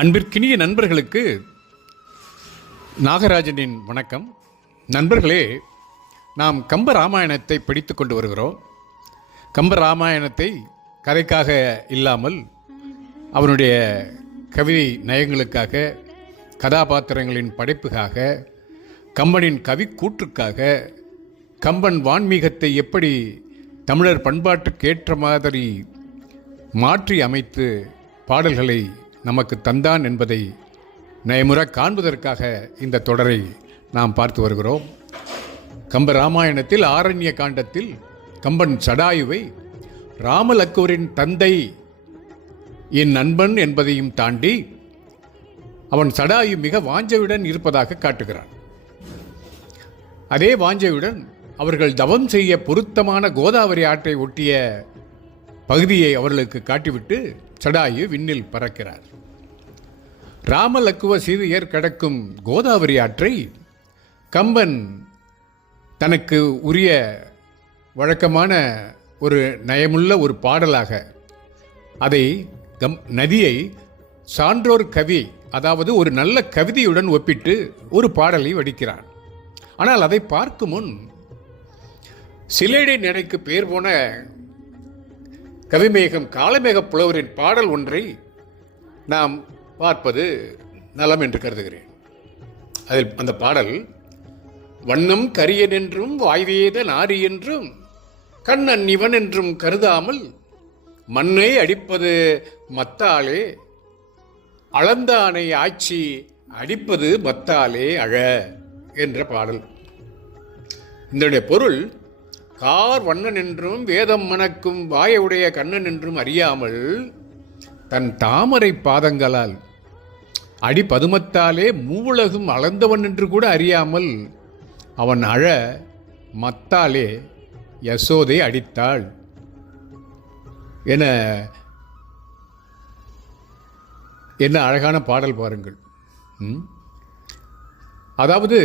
அன்பிற்கினிய நண்பர்களுக்கு நாகராஜனின் வணக்கம். நண்பர்களே நாம் கம்ப ராமாயணத்தை படித்து கொண்டு வருகிறோம். கம்ப ராமாயணத்தை கதைக்காக இல்லாமல் அவனுடைய கவிதை நயங்களுக்காக கதாபாத்திரங்களின் படைப்புக்காக கம்பனின் கவி கூற்றுக்காக கம்பன் வான்மீகத்தை எப்படி தமிழர் பண்பாட்டுக்கு ஏற்ற மாதிரி மாற்றி அமைத்து பாடல்களை நமக்கு தந்தான் என்பதை நயமுறை காண்பதற்காக இந்த தொடரை நாம் பார்த்து வருகிறோம். கம்ப ராமாயணத்தில் ஆரண்ய காண்டத்தில் கம்பன் சடாயுவை ராமலக்குவரின் தந்தை என் நண்பன் என்பதையும் தாண்டி அவன் சடாயு மிக வாஞ்சையுடன் இருப்பதாக காட்டுகிறான். அதே வாஞ்சையுடன் அவர்கள் தவம் செய்ய பொருத்தமான கோதாவரி ஆற்றை ஒட்டிய பகுதியை அவர்களுக்கு காட்டிவிட்டு சடாயு விண்ணில் பறக்கிறார். ராமலக்குவ சீதையர் கடக்கும் கோதாவரி ஆற்றை கம்பன் தனக்கு உரிய வழக்கமான ஒரு நயமுள்ள ஒரு பாடலாக அதை கம் நதியை சான்றோர் கவி அதாவது ஒரு நல்ல கவிதையுடன் ஒப்பிட்டு ஒரு பாடலை வடிக்கிறான். ஆனால் அதை பார்க்கும் முன் சிலேடை நடைக்கு பேர் போன கவிமேகம் காலமேக புலவரின் பாடல் ஒன்றை நாம் பார்ப்பது நலம் என்று கருதுகிறேன். அதில் அந்த பாடல் வண்ணம் கரியன் என்றும் வாய்வேத நாரி என்றும் கண்ணன் இவன் என்றும் கருதாமல் மண்ணை அடிப்பது மத்தாலே அளந்தானை ஆட்சி அடிப்பது மத்தாலே அழ என்ற பாடல். இதனுடைய பொருள் கார் வண்ணன் என்றும் வேதம் மணக்கும் வாயவுடைய கண்ணன் என்றும் அறியாமல் தன் தாமரை பாதங்களால் அடி பதுமத்தாலே மூவுலகும் அளந்தவன் என்று கூட அறியாமல் அவன் அழ மத்தாலே யசோதை அடித்தாள் என என்ன அழகான பாடல் பாருங்கள் ம்? அதாவது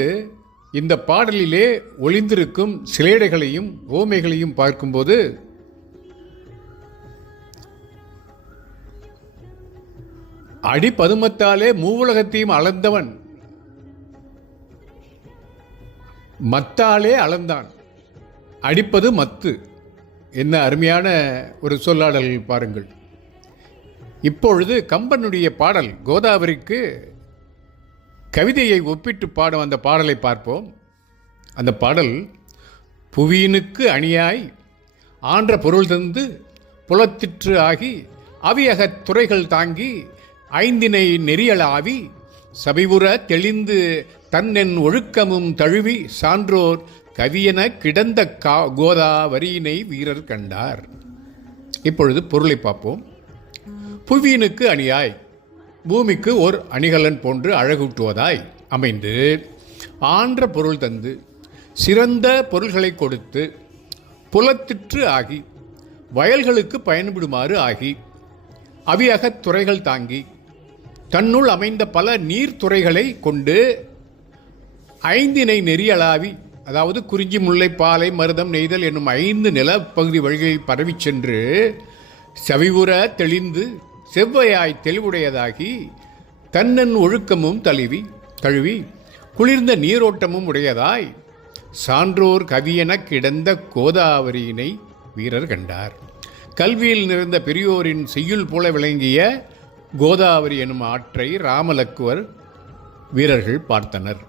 இந்த பாடலிலே ஒளிந்திருக்கும் சிலேடைகளையும் ஓமைகளையும் பார்க்கும்போது அடி பதுமத்தாலே மூவுலகத்தையும் அளந்தவன் மத்தாலே அளந்தான். அடிப்பது மத்து என்ன அருமையான ஒரு சொல்லாடல் பாருங்கள். இப்பொழுது கம்பனுடைய பாடல் கோதாவரிக்கு கவிதையை ஒப்பிட்டு பாடும் அந்த பாடலை பார்ப்போம். அந்த பாடல் புவியினுக்கு அணியாய் ஆன்ற பொருள் தந்து புலத்திற்று ஆகி அவியகத் துறைகள் தாங்கி ஐந்தினை நெறியலாவி சபிவுற தெளிந்து தன்னென் ஒழுக்கமும் தழுவி சான்றோர் கவியென கிடந்த கா கோதாவரியினை வீரர் கண்டார். இப்பொழுது பொருளை பார்ப்போம். புவியினுக்கு அணியாய் பூமிக்கு ஓர் அணிகலன் போன்று அழகூட்டுவதாய் அமைந்து ஆன்ற பொருள் தந்து சிறந்த பொருள்களை கொடுத்து புலத்திற்று ஆகி வயல்களுக்கு பயன்படுமாறு ஆகி அவியகத் துறைகள் தாங்கி தன்னுள் அமைந்த பல நீர்த்துறைகளை கொண்டு ஐந்தினை நெறியளாவி அதாவது குறிஞ்சி முல்லை பாலை மருதம் நெய்தல் என்னும் ஐந்து நிலப்பகுதி வழிகளில் பரவிச் சென்று செவிவுற தெளிந்து செவ்வையாய் தெளிவுடையதாகி தன்னன் ஒழுக்கமும் தழுவி தழுவி குளிர்ந்த நீரோட்டமும் உடையதாய் சான்றோர் கவியென கிடந்த கோதாவரியினை வீரர் கண்டார். கல்வியில் நிறைந்த பெரியோரின் செய்யுள் போல விளங்கிய கோதாவரி எனும் ஆற்றை ராமலக்குவர் வீரர்கள் பார்த்தனர்.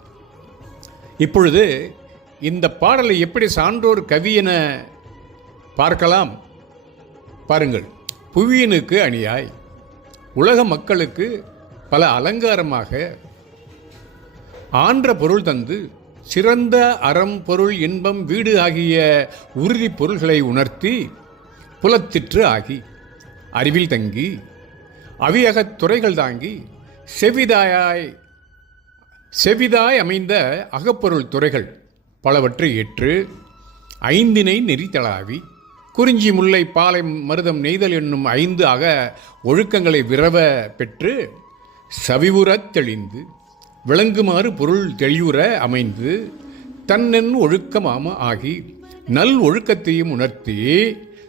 இப்பொழுது இந்த பாடலை எப்படி சான்றோர் கவி என பார்க்கலாம்? பாருங்கள். புவியனுக்கு அணியாய். உலக மக்களுக்கு பல அலங்காரமாக ஆன்ற பொருள் தந்து சிறந்த அறம் பொருள் இன்பம் வீடு ஆகிய உறுதி பொருள்களை உணர்த்தி புலத்திற்று ஆகி அறிவில் தங்கி அவியகத் துறைகள் தாங்கி செவிதாயாய் செவிதாய் அமைந்த அகப்பொருள் துறைகள் பலவற்றை ஏற்று ஐந்தினை நெறித்தளாவி குறிஞ்சி முல்லை பாலை மருதம் நெய்தல் என்னும் ஐந்து அக ஒழுக்கங்களை விரவ பெற்று சவிவுறத் தெளிந்து விளங்குமாறு பொருள் தெளிவுற அமைந்து தன்னென் ஒழுக்கமாம ஆகி நல் ஒழுக்கத்தையும் உணர்த்தி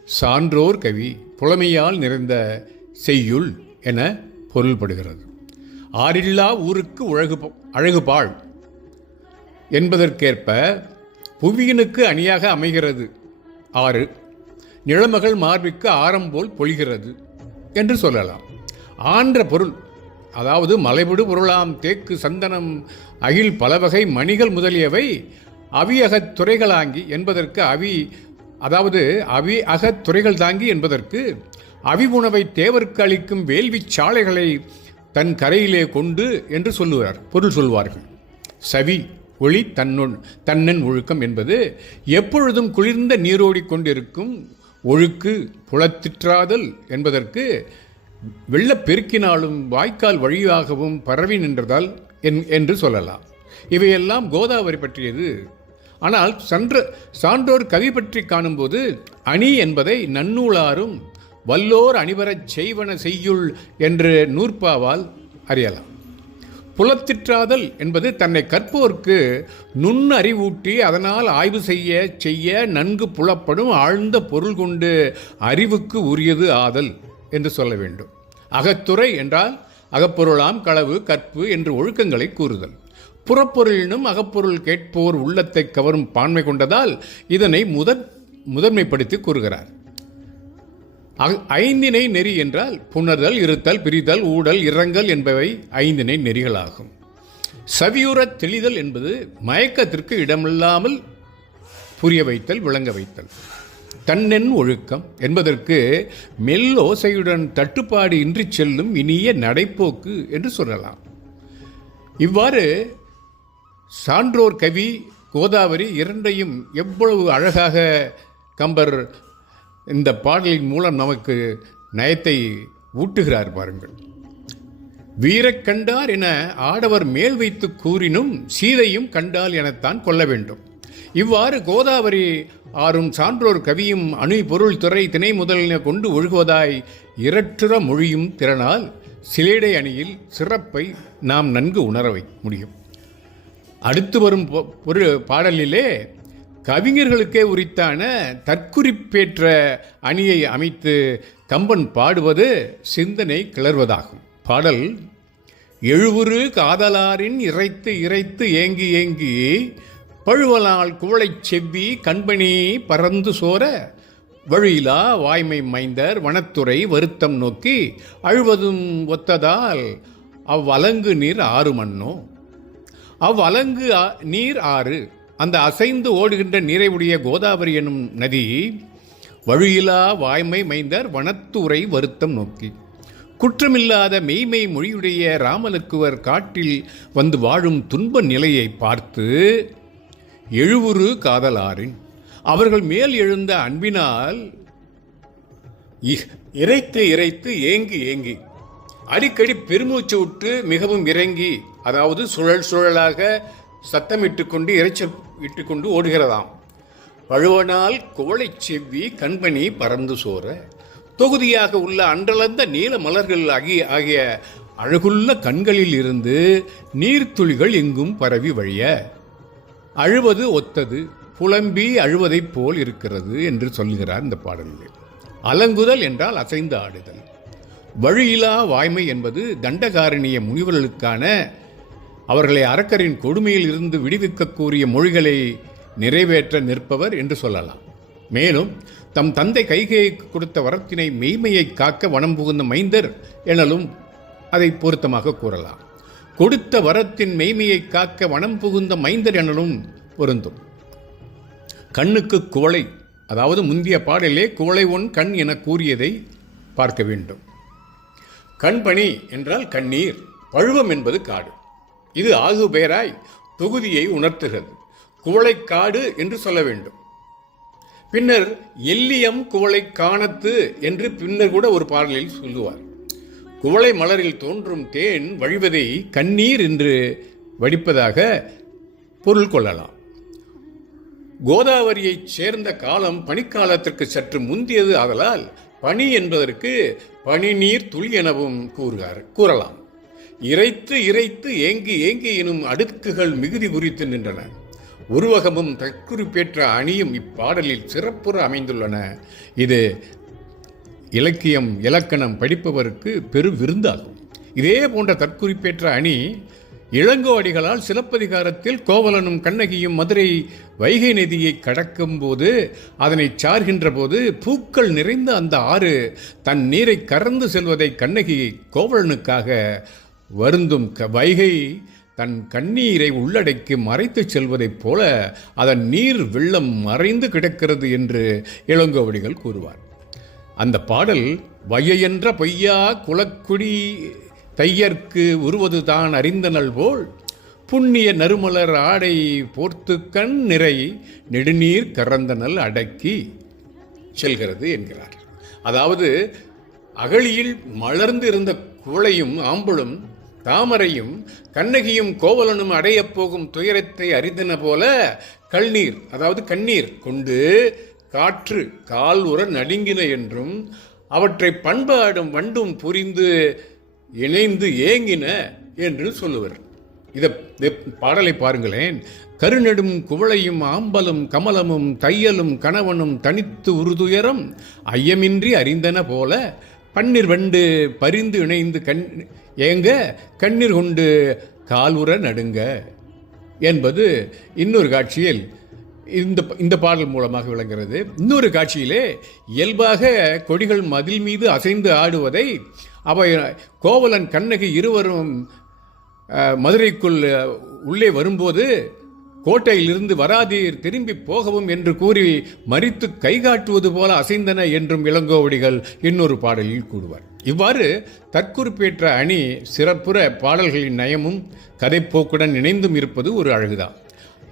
சான்றோர் கவி புலமையால் நிறைந்த செய்யுள் என பொருள்படுகிறது. ஆறில்லா ஊருக்கு உழகு அழகுபாள் என்பதற்கேற்ப புவியினுக்கு அணியாக அமைகிறது. ஆறு நிலமகள் மார்பிற்கு ஆரம் போல் பொழிகிறது என்று சொல்லலாம். ஆன்ற பொருள் அதாவது மலைவிடு பொருளாம் தேக்கு சந்தனம் அகில் பலவகை மணிகள் முதலியவை அவியகத் துறைகளாங்கி என்பதற்கு அவி அதாவது அவி அகத் துறைகள் தாங்கி என்பதற்கு அவி உணவை தேவருக்கு அளிக்கும் வேள்விச் சாலைகளை தன் கரையிலே கொண்டு என்று சொல்லுவார் பொருள் சொல்வார்கள். சவி ஒளி தன்னுள் தன்னன் ஒழுக்கம் என்பது எப்பொழுதும் குளிர்ந்த நீரோடிக் கொண்டிருக்கும் ஒழுக்கு புலத்திற்றாதல் என்பதற்கு வெள்ளப்பெருக்கினாலும் வாய்க்கால் வழியாகவும் பரவி நின்றதால் என் என்று சொல்லலாம். இவையெல்லாம் கோதாவரி பற்றியது. ஆனால் சன்ற சான்றோர் கவி பற்றி காணும்போது அணி என்பதை நன்னூலாரும் வல்லோர் அணிவரச் செய்வன செய்யுள் என்று நூற்பாவால் அறியலாம். புலத்திற்றாதல் என்பது தன்னை கற்போர்க்கு நுண்ணறிவூட்டி அதனால் ஆய்வு செய்ய செய்ய நன்கு புலப்படும் ஆழ்ந்த பொருள் கொண்டு அறிவுக்கு உரியது ஆதல் என்று சொல்ல வேண்டும். அகத்துறை என்றால் அகப்பொருளாம் களவு கற்பு என்று ஒழுக்கங்களை கூறுதல். புறப்பொருளினும் அகப்பொருள் கேட்போர் உள்ளத்தை கவரும் பான்மை கொண்டதால் இதனை முதற் முதன்மைப்படுத்தி கூறுகிறார். ஐந்தினை ஐந்திணை நெறி என்றால் புணர்தல் இருத்தல் பிரிதல் ஊடல் இறங்கல் என்பவை ஐந்திணை நெறிகளாகும். சவியுறத் தெளிதல் என்பது மயக்கத்திற்கு இடமில்லாமல் புரிய வைத்தல் விளங்க வைத்தல். தன்னென் ஒழுக்கம் என்பதற்கு மெல்லோசையுடன் தட்டுப்பாடு இன்றி செல்லும் இனிய நடைப்போக்கு என்று சொல்லலாம். இவ்வாறு சான்றோர் கவி கோதாவரி இரண்டையும் எவ்வளவு அழகாக கம்பர் இந்த பாடலின் மூலம் நமக்கு நயத்தை ஊட்டுகிறார் பாருங்கள். வீரக் கண்டார் என ஆடவர் மேல் வைத்து கூறினும் சீதையும் கண்டால் எனத்தான் கொள்ள வேண்டும். இவ்வாறு கோதாவரி ஆறும் சான்றோர் கவியும் அணு பொருள் துறை திணை முதலின கொண்டு ஒழுகுவதாய் இரட்டுற மொழியும் திறனால் சிலேடை அணியில் சிறப்பை நாம் நன்கு உணரவை முடியும். அடுத்து வரும் பொ- ஒரு பாடலிலே கவிஞர்களுக்கே உரித்தான தற்குறிப்பேற்ற அணியை அமைத்து கம்பன் பாடுவது சிந்தனை கிளர்வதாகும். பாடல் எழுவுரு காதலாரின் இறைத்து இறைத்து ஏங்கி ஏங்கி பழுவலால் குவளைச் செவ்வி கண்பணி பறந்து சோர வழியிலா வாய்மை மைந்தர் வனத்துறை வருத்தம் நோக்கி அழுவதும் ஒத்ததால் அவ்வலங்கு நீர் ஆறு மண்ணோ அவ்வலங்கு ஆ- நீர் ஆறு அந்த அசைந்து ஓடுகின்ற நீரைவுடைய கோதாவரி எனும் நதி வழியிலா வாய்மை மைந்தர் வனத்துறை வருத்தம் நோக்கி. குற்றமில்லாத மெய்மை மொழியுடைய ராமலக்குவர் காட்டில் வந்து வாழும் துன்ப நிலையை பார்த்து எழுவுரு காதலாரின் அவர்கள் மேல் எழுந்த அன்பினால் இறைத்து இறைத்து ஏங்கி ஏங்கி. அடிக்கடி பெருமூச்சு விட்டு மிகவும் இறங்கி அதாவது சுழல் சுழலாக சத்தமிட்டு கொண்டு இறைச்சல் இட்டுக்கொண்டு ஓடுகிறதாம். பழுவனால் குவளைச் செவ்வி கண்பணி பறந்து சோற தொகுதியாக உள்ள அன்றளந்த நீல மலர்கள் ஆகிய ஆகிய அழகுள்ள கண்களில் இருந்து நீர்த்துளிகள் எங்கும் பரவி வழிய அழுவது ஒத்தது புலம்பி அழுவதைப் போல் இருக்கிறது என்று சொல்கிறார் இந்த பாடலில். அலங்குதல் என்றால் அசைந்து ஆடுதல். வழியிலா வாய்மை என்பது தண்டகாரணிய முனிவர்களுக்கான அவர்களை அரக்கரின் கொடுமையில் இருந்து விடுவிக்கக் கூறிய மொழிகளை நிறைவேற்ற நிற்பவர் என்று சொல்லலாம். மேலும் தம் தந்தை கைகேயிக்கு கொடுத்த வரத்தினை மெய்மையை காக்க வனம் புகுந்த மைந்தர் எனலும் அதை பொருத்தமாக கூறலாம். கொடுத்த வரத்தின் மெய்மையை காக்க வனம் புகுந்த மைந்தர் எனலும் பொருந்தும். கண்ணுக்கு குவளை அதாவது முந்திய பாடலே குவளை ஒன் கண் என கூறியதை பார்க்க வேண்டும். கண்பணி என்றால் கண்ணீர் பழுவம் என்பது காடு. இது ஆகு பெயராய் தொகுதியை உணர்த்துகிறது. குவளைக்காடு என்று சொல்ல வேண்டும். பின்னர் எல்லியம் குவளை காணத்து என்று பின்னர் கூட ஒரு பாடலில் சொல்லுவார். குவளை மலரில் தோன்றும் தேன் வழிவதை கண்ணீர் என்று வடிப்பதாக பொருள் கொள்ளலாம். கோதாவரியைச் சேர்ந்த காலம் பனிக்காலத்திற்கு சற்று முந்தியது ஆதலால் பனி என்பதற்கு பனிநீர் துளி எனவும் கூறுகார் கூறலாம். இறைத்து இறைத்து ஏங்கி ஏங்கி எனும் அடுக்குகள் மிகுதி குறித்து நின்றன. உருவகமும் தற்குறிப்பேற்ற அணியும் இப்பாடலில் சிறப்புற அமைந்துள்ளன. இது இலக்கியம் இலக்கணம் படிப்பவருக்கு பெரு விருந்தாகும். இதே போன்ற தற்குறிப்பேற்ற அணி இளங்கோ அடிகளால் சிலப்பதிகாரத்தில் கோவலனும் கண்ணகியும் மதுரை வைகை நதியை கடக்கும் போது அதனை சார்கின்ற போது பூக்கள் நிறைந்த அந்த ஆறு தன் நீரை கறந்து செல்வதை கண்ணகி கோவலனுக்காக வருந்தும் க- வைகை தன் கண்ணீரை உள்ளடக்கி மறைத்துச் செல்வதைப் போல அதன் நீர் வெள்ளம் மறைந்து கிடக்கிறது என்று இளங்கோவடிகள் கூறுவார். அந்த பாடல் வையென்ற பொய்யா குலக்குடி தையர்க்கு உருவது தான் அறிந்தனல் போல் புண்ணிய நறுமலர் ஆடை போர்த்து கண் நிறை நெடுநீர் கறந்தனல் அடக்கி செல்கிறது என்கிறார். அதாவது அகழியில் மலர்ந்து இருந்த குவளையும் ஆம்பளும் தாமரையும் கண்ணகியும் கோவலனும் அடையப் போகும் துயரத்தை அறிந்தன போல கல்நீர் அதாவது கண்ணீர் கொண்டு காற்று கால் உற நடுங்கின என்றும் அவற்றை பண்பாடும் வண்டும் புரிந்து இணைந்து ஏங்கின என்று சொல்லுவர். இத பாடலை பாருங்களேன். கருநெடும் குவளையும் ஆம்பலும் கமலமும் தையலும் கணவனும் தனித்து உருதுயரம் ஐயமின்றி அறிந்தன போல பன்னீர் வண்டு பரிந்து இணைந்து கண் ஏங்க கண்ணீர் கொண்டு கால்வுற நடுங்க என்பது இன்னொரு காட்சியில் இந்த இந்த பாடல் மூலமாக விளங்குகிறது. இன்னொரு காட்சியிலே இயல்பாக கொடிகள் மதில் மீது அசைந்து ஆடுவதை அவை கோவலன் கண்ணகி இருவரும் மதுரைக்குள் உள்ளே வரும்போது கோட்டையிலிருந்து வராதீர் திரும்பி போகவும் என்று கூறி மறித்து கைகாட்டுவது போல அசைந்தன என்றும் இளங்கோவடிகள் இன்னொரு பாடலில் கூறுவார். இவ்வாறு தற்குறிப்பேற்ற அணி சிறப்புற பாடல்களின் நயமும் கதைப்போக்குடன் இணைந்தும் இருப்பது ஒரு அழகுதான்.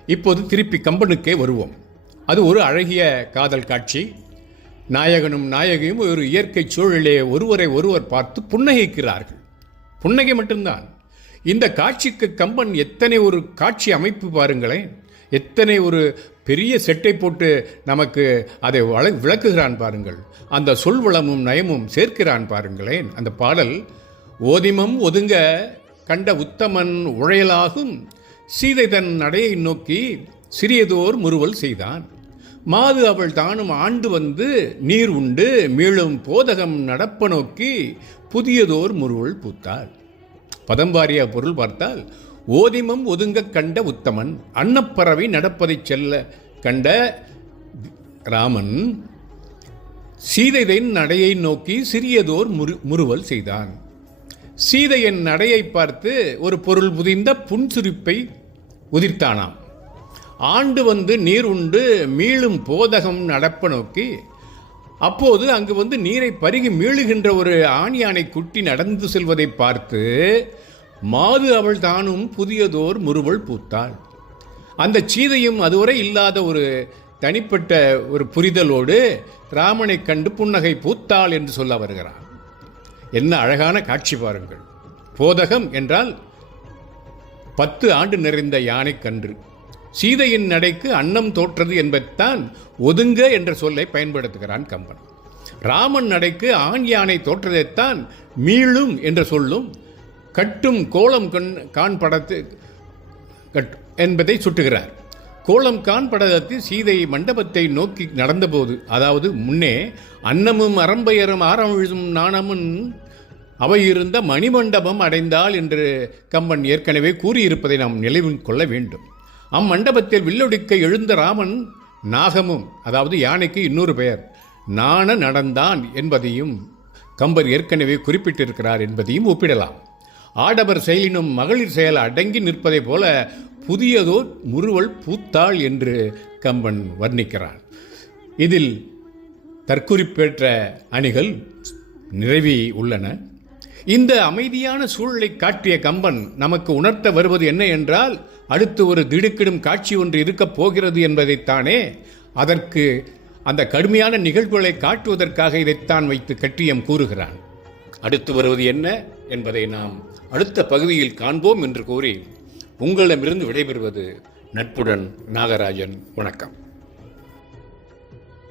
இப்போது திருப்பி கம்பனுக்கே வருவோம். அது ஒரு அழகிய காதல் காட்சி. நாயகனும் நாயகியும் ஒரு இயற்கை சூழலே ஒருவரை ஒருவர் பார்த்து புன்னகைக்கிறார்கள். புன்னகை மட்டும்தான். இந்த காட்சிக்கு கம்பன் எத்தனை ஒரு காட்சி அமைப்பு பாருங்களேன். எத்தனை ஒரு பெரிய செட்டை போட்டு நமக்கு அதை வள விளக்குகிறான் பாருங்கள். அந்த சொல்வளமும் நயமும் சேர்க்கிறான் பாருங்களேன். அந்த பாடல் ஓதிமம் ஒதுங்க கண்ட உத்தமன் உழையலாகும். சீதை தன் நடையை நோக்கி சிறியதோர் முறுவல் செய்தான். மாது அவள் தானும் ஆண்டு வந்து நீர் உண்டு. மீளும் போதகம் நடப்ப நோக்கி புதியதோர் முறுவல் பூத்தாள். பதம்பாரிய பொருள் பார்த்தால் ஓதிமம் ஒதுங்க கண்ட உத்தமன் அன்னப்பறவை நடப்பதைச் செல்ல கண்ட ராமன் சீதையின் நடையை நோக்கி சிறியதோர் முரு முறுவல் செய்தான். சீதையின் நடையை பார்த்து ஒரு பொருள் புதிந்த புன்சுரிப்பை உதிர்த்தானாம். ஆண்டு வந்து நீர் உண்டு மீளும் போதகம் நடப்ப நோக்கி அப்போது அங்கு வந்து நீரை பருகி மீளுகின்ற ஒரு ஆண் யானை குட்டி நடந்து செல்வதை பார்த்து மாது அவள் தானும் புதியதோர் முறுவல் பூத்தாள். அந்த சீதையும் அதுவரை இல்லாத ஒரு தனிப்பட்ட ஒரு புரிதலோடு ராமனை கண்டு புன்னகை பூத்தாள் என்று சொல்ல வருகிறான். என்ன அழகான காட்சி பாருங்கள். போதகம் என்றால் பத்து ஆண்டு நிறைந்த யானை கன்று. சீதையின் நடைக்கு அன்னம் தோற்றது என்பதைத்தான் ஒதுங்க என்ற சொல்லை பயன்படுத்துகிறான் கம்பன். ராமன் நடைக்கு ஆண் யானை தோற்றதைத்தான் மீளும் என்ற சொல்லும் கட்டும் கோலம் கண் கான் படத்து கட் என்பதை சுட்டுகிறார். கோலம் கான்படத்தில் சீதை மண்டபத்தை நோக்கி நடந்தபோது அதாவது முன்னே அன்னமும் அரம்பையரும் ஆரமிழுதும் நாணமும் அவை இருந்த மணிமண்டபம் அடைந்தாள் என்று கம்பன் ஏற்கனவே கூறியிருப்பதை நாம் நினைவில் கொள்ள வேண்டும். அம்மண்டபத்தில் வில்லொடிக்க எழுந்த ராமன் நாகமும் அதாவது யானைக்கு இன்னொரு பெயர் நாண நடந்தான் என்பதையும் கம்பர் ஏற்கனவே குறிப்பிட்டிருக்கிறார் என்பதையும் ஒப்பிடலாம். ஆடவர் செயலினும் மகளிர் செயல் அடங்கி நிற்பதைப் போல புதியதோர் முறுவல் பூத்தாள் என்று கம்பன் வர்ணிக்கிறான் இதில் தற்குறிப்பேற்ற அணிகள் நிறைவி உள்ளன. இந்த அமைதியான சூழலை காட்டிய கம்பன் நமக்கு உணர்த்த வருவது என்ன என்றால் அடுத்து ஒரு திடுக்கிடும் காட்சி ஒன்று இருக்கப் போகிறது என்பதைத்தானே? அதற்கு அந்த கடுமையான நிகழ்வுகளை காட்டுவதற்காக இதைத்தான் வைத்து கட்டியம் கூறுகிறான். அடுத்து வருவது என்ன என்பதை நாம் அடுத்த பகுதியில் காண்போம் என்று கூறி உங்களிடமிருந்து விடைபெறுவது நட்புடன் நாகராஜன். வணக்கம்.